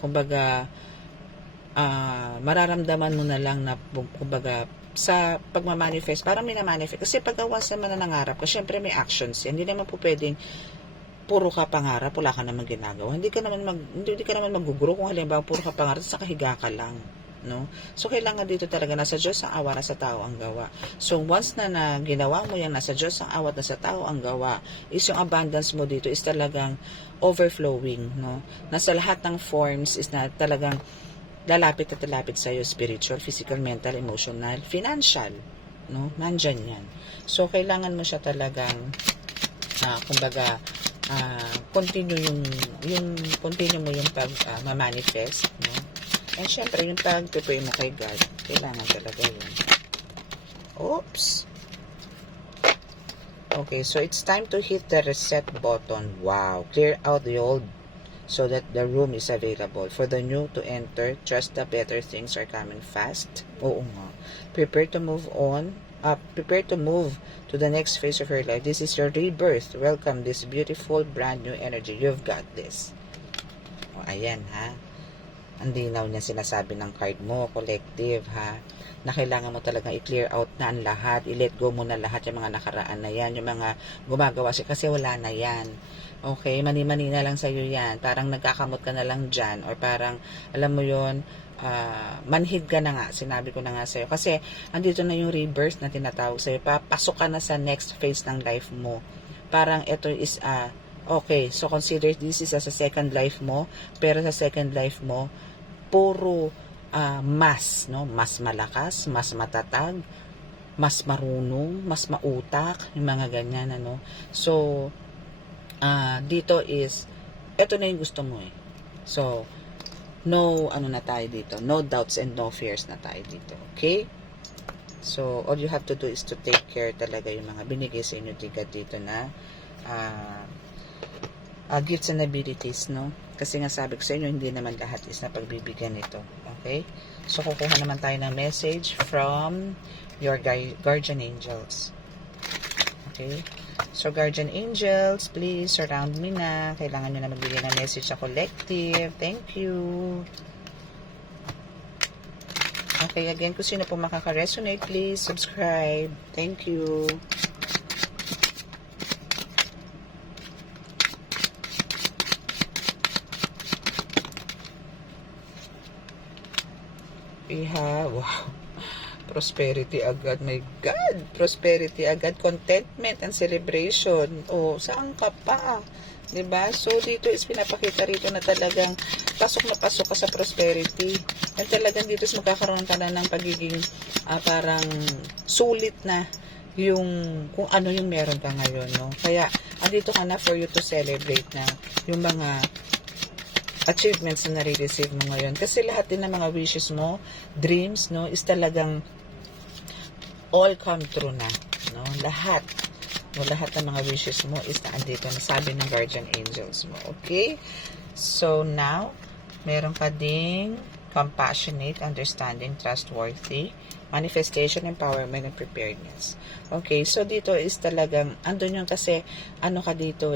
Kumbaga, mararamdaman mo na lang na, kumbaga, sa pagmamanifest, parang minamanifest. Kasi pag once naman na nangarap ka, syempre may actions yan. Hindi naman po pwedeng puro ka pangarap, wala ka naman ginagawa. Hindi ka naman mag-grow kung halimbawa puro ka pangarap, sa kahiga ka lang. No? So, kailangan dito talaga nasa Diyos ang awa, nasa tao ang gawa. So, once na ginawa mo yan, nasa Diyos ang awat, nasa tao ang gawa, is yung abundance mo dito is talagang overflowing, no? Nasa lahat ng forms is na talagang lalapit at lalapit sa'yo, spiritual, physical, mental, emotional, financial, no? Nandyan yan. So, kailangan mo siya talagang kumbaga, continue mo yung ma-manifest, no? And syempre, yung pag-pray mo kay God, kailangan talaga yun. Oops! Okay, so it's time to hit the reset button. Wow! Clear out the old so that the room is available. For the new to enter, trust the better things are coming fast. Oo nga. Prepare to move to the next phase of your life. This is your rebirth. Welcome this beautiful, brand new energy. You've got this. O, ayan, ha? Ang linaw niya sinasabi ng card mo, collective, ha, na kailangan mo talagang i-clear out na ang lahat, i-let go mo na lahat yung mga nakaraan na yan, yung mga gumagawa siya, kasi wala na yan. Okay, mani-mani na lang sa'yo yan, parang nagkakamot ka na lang dyan, or parang, alam mo yon, manhid ka na nga, sinabi ko na nga sa'yo, kasi andito na yung rebirth na tinatawag sa'yo, papasok ka na sa next phase ng life mo. Parang ito is okay, so consider this is as a second life mo, pero sa second life mo, puro mas, no? Mas malakas, mas matatag, mas marunong, mas mautak, yung mga ganyan, ano? So, dito is, ito na yung gusto mo eh. So, no doubts and no fears na tayo dito, okay? So, all you have to do is to take care talaga yung mga binigay sa inyo dito na gifts and abilities, no? Kasi nga sabi ko sa inyo, hindi naman lahat is na pagbibigyan nito. Okay? So, kukuha naman tayo ng message from your guardian angels. Okay? So, guardian angels, please surround me na. Kailangan nyo na magbigay ng message sa collective. Thank you. Okay, again, kung sino po makaka-resonate, please subscribe. Thank you. We have, wow, prosperity agad. My God, prosperity agad. Contentment and celebration. Oh, saan ka pa? Diba? So, dito is pinapakita rito na talagang pasok na pasok ka sa prosperity. And talagang dito is magkakaroon ka na ng pagiging parang sulit na yung kung ano yung meron ka ngayon, no? Kaya, andito ka na for you to celebrate na yung mga achievements na nare-receive mo ngayon. Kasi lahat din ng mga wishes mo, dreams, no, is talagang all come true na, no? Lahat. No, lahat ng mga wishes mo is naandito na sabi ng guardian angels mo. Okay? So, now, meron ka ding compassionate, understanding, trustworthy, manifestation, empowerment, and preparedness. Okay, so dito is talagang, andun yung kasi, ano ka dito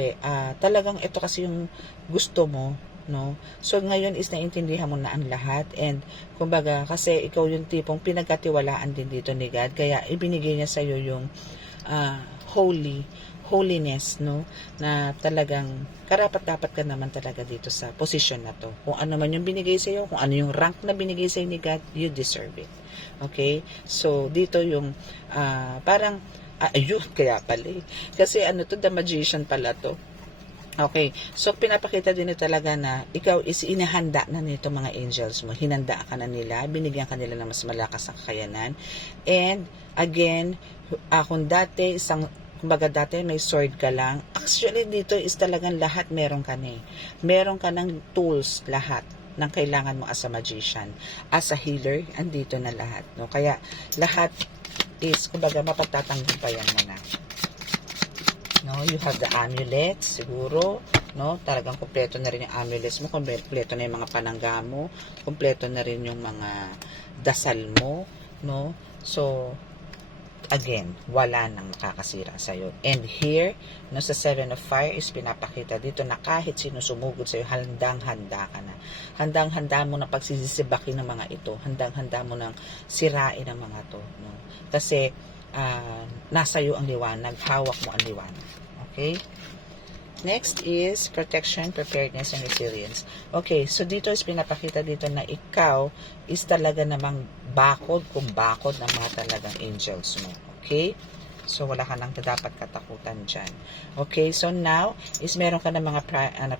talagang ito kasi yung gusto mo, no? So, ngayon is naintindihan mo na ang lahat and, kumbaga, kasi ikaw yung tipong pinagkatiwalaan din dito ni God, kaya ibinigay niya sa'yo yung holiness, no? Na talagang karapat-dapat ka naman talaga dito sa posisyon na to. Kung ano man yung binigay sa'yo, kung ano yung rank na binigay sa'yo ni God, you deserve it. Okay? So, dito yung parang, ayun, kaya pala Kasi ano to, the magician pala to. Okay, so pinapakita din talaga na ikaw is inihanda na nito mga angels mo. Hinanda ka na nila, binigyan ka nila ng mas malakas na kakayanan. And again, kung dati kumbaga dati may sword ka lang, actually dito is talagang lahat meron ka na Meron ka ng tools lahat ng kailangan mo as a magician. As a healer, andito na lahat. No? Kaya lahat is, kumbaga, mapagtatanggipayan mo na. No, you have the amulets, siguro, no? Talagang kumpleto na rin yung amulets mo, kumpleto na yung mga panangga mo, kumpleto na rin yung mga dasal mo, no? So, again, wala nang makakasira sa'yo. And here, no, sa 7 of Fire is pinapakita dito na kahit sino sumugod sa'yo, handang-handa ka na. Handang-handa mo na pagsisibakin ng mga ito. Handang-handa mo na sirain ang mga to, no? Kasi, nasa iyo ang liwanag, hawak mo ang liwanag. Okay? Next is protection, preparedness, and resilience. Okay, so dito is pinapakita dito na ikaw is talaga namang bakod ng mga talagang angels mo. Okay? So, wala ka nang dapat katakutan dyan. Okay, so now is meron ka na mga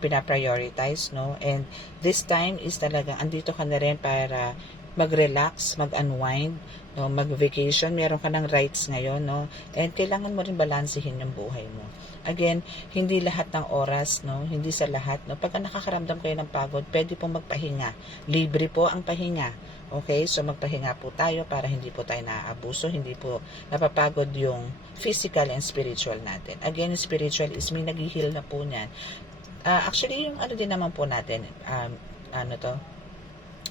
pinaprioritize, no? And this time is talagang andito ka na rin para mag-relax, mag-unwind, no, mag-vacation, meron ka ng rights ngayon, no? And kailangan mo rin balansehin yung buhay mo. Again, hindi lahat ng oras, no? Hindi sa lahat, no? Pagka nakakaramdam kayo ng pagod, pwede pong magpahinga. Libre po ang pahinga. Okay? So, magpahinga po tayo para hindi po tayo naaabuso, hindi po napapagod yung physical and spiritual natin. Again, spiritual is may nag-heal na po niyan. Actually, yung ano din naman po natin,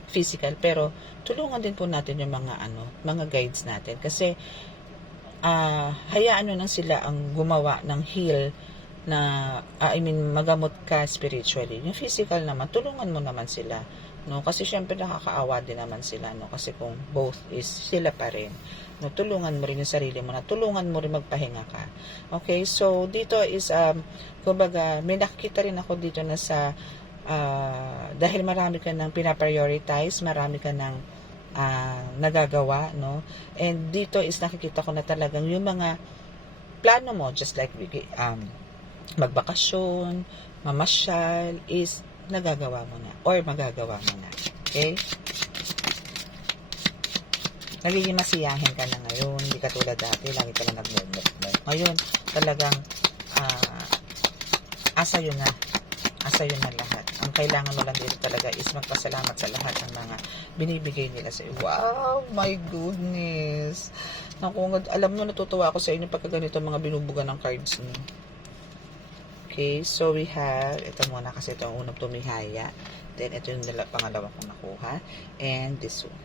physical, pero tulungan din po natin yung mga guides natin kasi hayaan nyo nang sila ang gumawa ng heal na magamot ka spiritually. Yung physical naman, tulungan mo naman sila, no? Kasi syempre nakakaawa din naman sila, no? Kasi kung both is sila pa rin, no? Tulungan mo rin yung sarili mo na tulungan mo rin magpahinga ka. Okay, so dito is kumbaga may nakikita rin ako dito na sa dahil marami ka nang pinaprioritize, marami ka nang nagagawa, no? And dito is nakikita ko na talagang yung mga plano mo, just like magbakasyon, mamasyal, is nagagawa mo na or magagawa mo na. Okay? Nagiging masiyahin ka na ngayon, hindi ka tulad dati, lagi ka lang nagmumukmuk. Ngayon, talagang asa yun na lahat. Ang kailangan mo lang dito talaga is magpasalamat sa lahat ng mga binibigay nila sa iyo. Wow, my goodness. Naku, alam mo, natutuwa ako sa inyo pagka ganito mga binubuga ng cards niyo. Okay, so we have, ito muna kasi ito ang unang tumihaya. Then, ito yung pangalawa kong nakuha. And this one.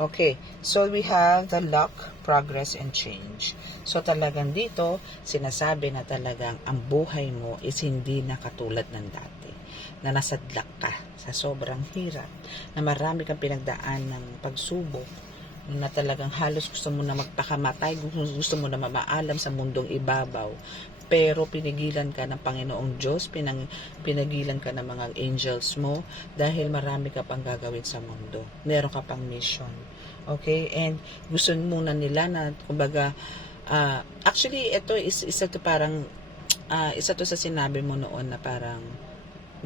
Okay, so we have the luck, progress, and change. So talagang dito, sinasabi na talagang ang buhay mo is hindi na katulad ng dati. Na nasadlak ka sa sobrang hirap, na marami kang pinagdaan ng pagsubok, na talagang halos gusto mo na magpakamatay, gusto mo na mamaalam sa mundong ibabaw. Pero pinigilan ka ng Panginoong Diyos, pinagilan ka ng mga angels mo dahil marami ka pang gagawin sa mundo. Meron ka pang mission. Okay? And gusto muna nila na, kumbaga, actually, ito isa to parang, isa to sa sinabi mo noon na parang,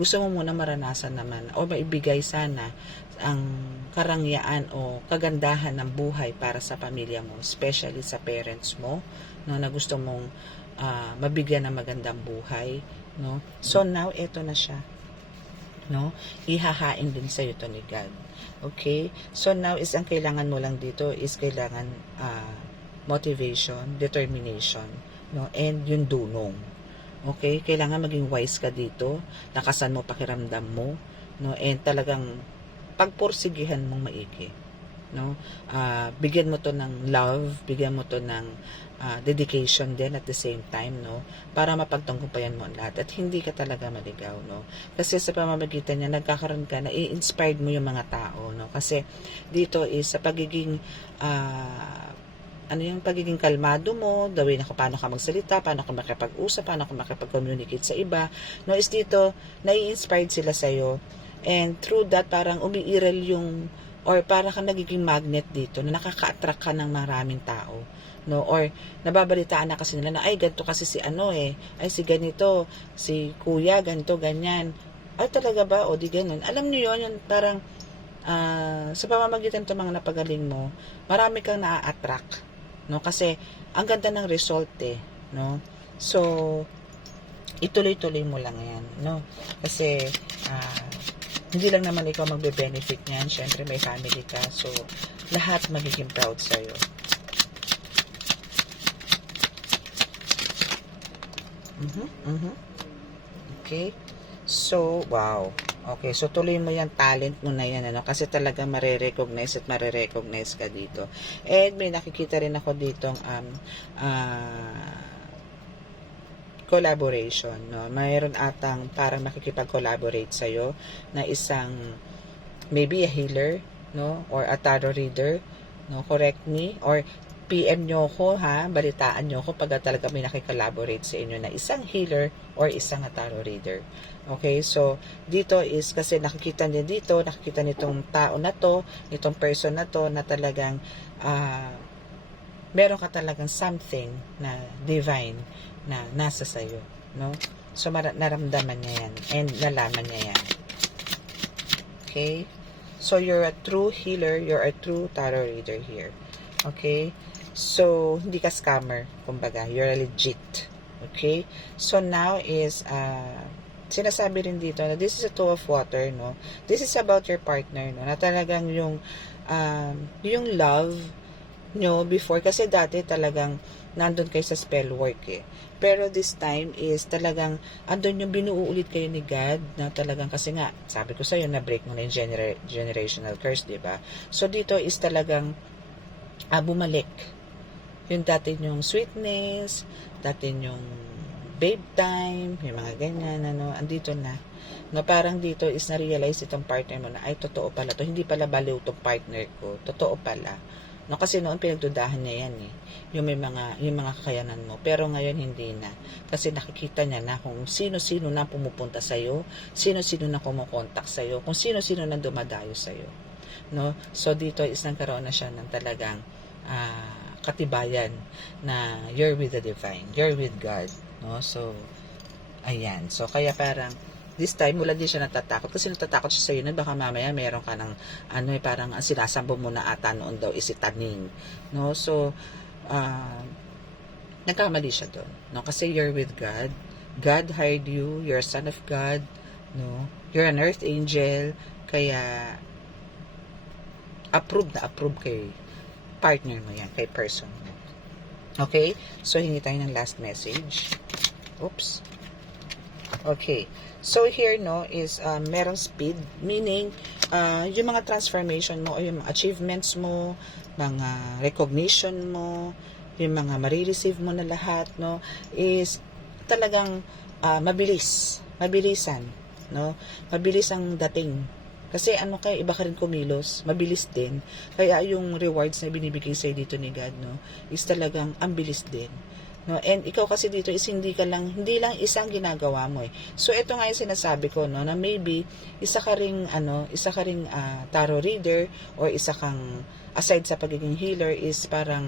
gusto mo muna maranasan naman o maibigay sana ang karangyaan o kagandahan ng buhay para sa pamilya mo, especially sa parents mo, no, na gusto mong mabigyan ng magandang buhay, no. So now ito na siya, no, ihahain din sa iyo to ni God. Okay, so now is ang kailangan mo lang dito is kailangan motivation, determination, no, and yung dunong. Okay, kailangan maging wise ka dito, lakasan mo pakiramdam mo, no, and talagang pagpursigihan mong maigi, no. Bigyan mo to ng love, bigyan mo to ng dedication din at the same time, no, para mapagtagumpayan mo ang lahat at hindi ka talaga maligaw, no, kasi sa pamamagitan niya nagkakaroon ka, na-inspired mo yung mga tao, no, kasi dito is sa pagiging yung pagiging kalmado mo, the way na paano ka magsalita, paano ka makipag-usap, paano ka makipag-communicate sa iba, no, is dito nai-inspired sila sa'yo, and through that parang umiiral yung, or parang ka nagiging magnet dito na nakaka-attract ka ng maraming tao, no, or nababalitaan na kasi nila na ay ganito kasi si ay si ganito, si kuya ganito ganyan, ay talaga ba, o di ganun, alam niyo yun, yung parang sa pamamagitan ng mga napagaling mo, marami kang na-attract, no, kasi ang ganda ng result no, so ituloy-tuloy mo lang yan, no, kasi hindi lang naman ikaw magbe-benefit niyan, syempre may family ka, so lahat magiging proud sa'yo. Okay, so wow, okay, so tuloy mo yan, talent mo na yan, ano, kasi talaga marirecognize at marirecognize ka dito. And may nakikita rin ako ditong collaboration, no, mayroon atang parang makikipag-collaborate sa'yo na isang maybe a healer, no, or a tarot reader, no, correct me, or PM nyo ko, ha, balitaan nyo ko pag talaga may nakikolaborate sa inyo na isang healer or isang tarot reader. Okay, so dito is kasi nakikita nitong tao na to, nitong person na to, na talagang meron ka talagang something na divine na nasa sayo, no, so naramdaman niya yan and nalaman niya yan. Okay, so you're a true healer, you're a true tarot reader here. Okay, so hindi ka scammer, kumbaga you're legit. Okay, so now is sinasabi rin dito na this is a two of water, no, this is about your partner, no, na talagang yung love nyo before, kasi dati talagang nandun kayo sa spell work pero this time is talagang andun yung binuulit kayo ni God, na talagang, kasi nga sabi ko sa'yo na break mo na yung generational curse, diba? So dito is talagang bumalik yung dati yung sweetness, dati yung babe time, yung mga ganyan, ano, andito na, no, parang dito is na-realize itong partner mo na ay totoo pala to, hindi pala baliw itong partner ko, totoo pala, no, kasi noon pinagdudahan niya yan yung mga kakayanan mo, pero ngayon hindi na, kasi nakikita niya na kung sino-sino na pumupunta sa iyo, sino-sino na kumokontak sa iyo, kung sino-sino na dumadayo sa iyo, no. So dito is nagkaroon na siya ng talagang katibayan na you're with the divine, you're with God, no. So ayan, so kaya parang this time, wala din siya natatakot. Kasi natatakot siya sa'yo na baka mamaya meron ka ng, parang ang sinasambo mo na ata noon daw is itaning. No? So, nagkamali siya doon. No? Kasi you're with God. God hired you. You're a son of God. No? You're an earth angel. Kaya, approve kay partner mo yan, kay person mo. Okay? So, hingi tayo ng last message. Oops. Okay. So here no is merong speed, meaning yung mga transformation mo o yung mga achievements mo, mga recognition mo, yung mga marireceive mo na lahat no is talagang mabilisan, no? Mabilis ang dating. Kasi ano kaya iba ka rin kumilos, mabilis din. Kaya yung rewards na binibigay sa'yo dito ni God, no, is talagang ang bilis din. No, and ikaw kasi dito is hindi lang isang ginagawa mo eh. So ito nga yung sinasabi ko no na maybe isa ka ring tarot reader or isa kang aside sa pagiging healer is parang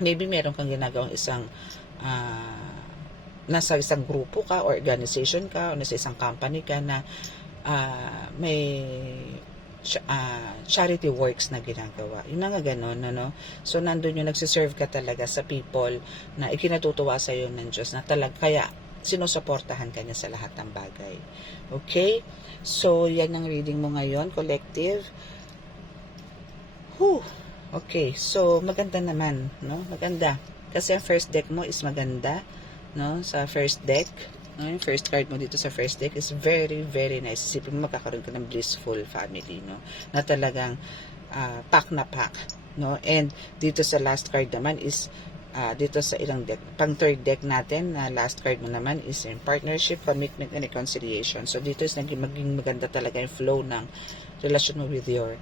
maybe meron kang ginagawang isang nasa isang grupo ka or organization ka o nasa isang company ka na may charity works na ginagawa. Yung mga ganon, ano? So, nandun yung nagsiserve ka talaga sa people na ikinatutuwa sa iyo ng Diyos na talaga, kaya sinusuportahan ka niya sa lahat ng bagay. Okay? So, yan ang reading mo ngayon, collective. Okay, so, maganda naman, no? Maganda. Kasi ang first deck mo is maganda, no? Sa first deck, no, yung first card mo dito sa first deck is very, very nice. Isipin mo magkakaroon ka ng blissful family, no? Na talagang pack na pack, no? And dito sa last card naman is dito sa ilang deck, pang third deck natin, na last card mo naman is in partnership, commitment, and reconciliation. So dito is maging maganda talaga yung flow ng relasyon mo with your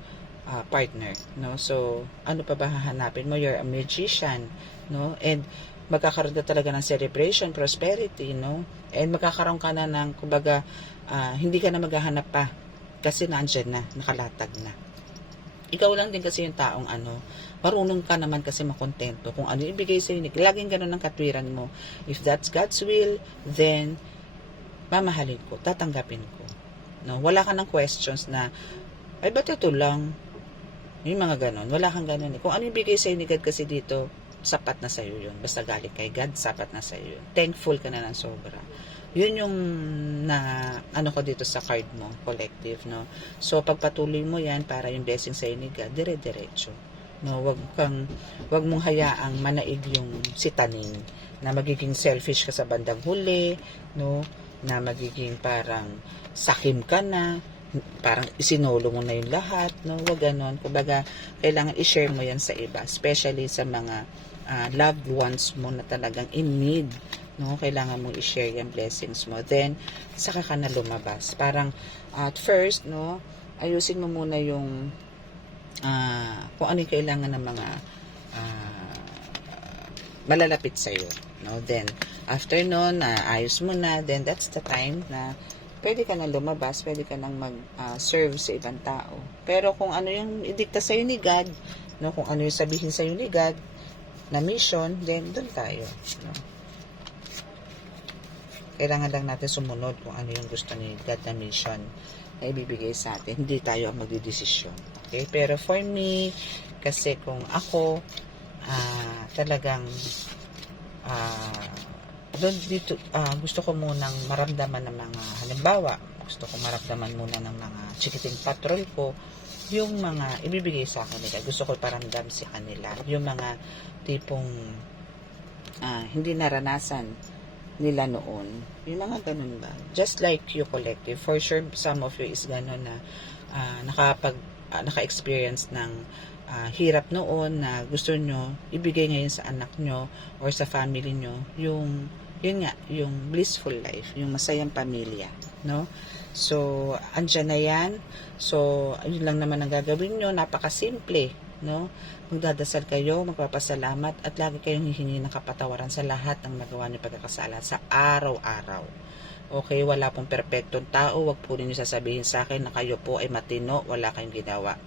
partner, no? So ano pa ba hahanapin mo? You're a magician, no? And magkakaroon na talaga ng celebration, prosperity, no? And magkakaroon ka na ng, kumbaga, hindi ka na maghahanap pa kasi nandyan na, nakalatag na. Ikaw lang din kasi yung taong marunong ka naman kasi makontento kung ano ibigay sa'yo. Laging ganun ang katwiran mo. If that's God's will, then mamahalin ko, tatanggapin ko. No? Wala ka ng questions na, ay ba't ito lang? Yung mga ganun. Wala kang ganun. Kung ano ibigay sa'yo ni God kasi dito, sapat na sa'yo yun. Basta galing kay God, sapat na sa'yo yun. Thankful ka na ng sobra. Yun yung ko dito sa card mo, collective, no? So, pagpatuloy mo yan para yung blessing sa'yo ni God, dire-diretso. No? Wag mong hayaang manaig yung sitanin na magiging selfish ka sa bandang huli, no? Na magiging parang sakim ka na, parang isinolo mo na yung lahat, no? Wag ganon. Kumbaga, kailangan i-share mo yan sa iba, especially sa mga loved ones mo na talagang in need, no? Kailangan mong i-share yung blessings mo. Then, saka ka na lumabas. Parang, at first, no, ayusin mo muna yung kung ano yung kailangan ng mga malalapit sa'yo, no? Then, after nun, ayos mo na, then that's the time na pwede ka na lumabas, pwede ka nang mag-serve sa ibang tao. Pero kung ano yung idikta sa'yo ni God, no, kung ano yung sabihin sa'yo ni God, na mission, then doon tayo. No? Kailangan lang natin sumunod kung ano yung gusto ni God na mission na ibibigay sa atin. Hindi tayo ang magdidesisyon. Okay? Pero for me, kasi kung ako, talagang doon dito, gusto ko munang maramdaman ng mga, halimbawa, gusto ko maramdaman muna ng mga chikiting patrol ko, yung mga ibibigay sa kanila. Gusto ko paramdam sa kanila. Yung mga tipong hindi naranasan nila noon. Yung mga ganun ba? Just like you collective. For sure, some of you is ganun na naka-experience ng hirap noon na gusto nyo ibigay ngayon sa anak nyo or sa family nyo yung blissful life, yung masayang pamilya, no? So, andyan na yan. So, yun lang naman ang gagawin nyo. Napakasimple, no? Magdadasal kayo, magpapasalamat, at lagi kayong hihingi ng kapatawaran sa lahat ng nagawa niyo pagkakasala sa araw-araw. Okay, wala pong perpektong tao. Wag po ninyo sasabihin sa akin na kayo po ay matino, wala kayong ginawa.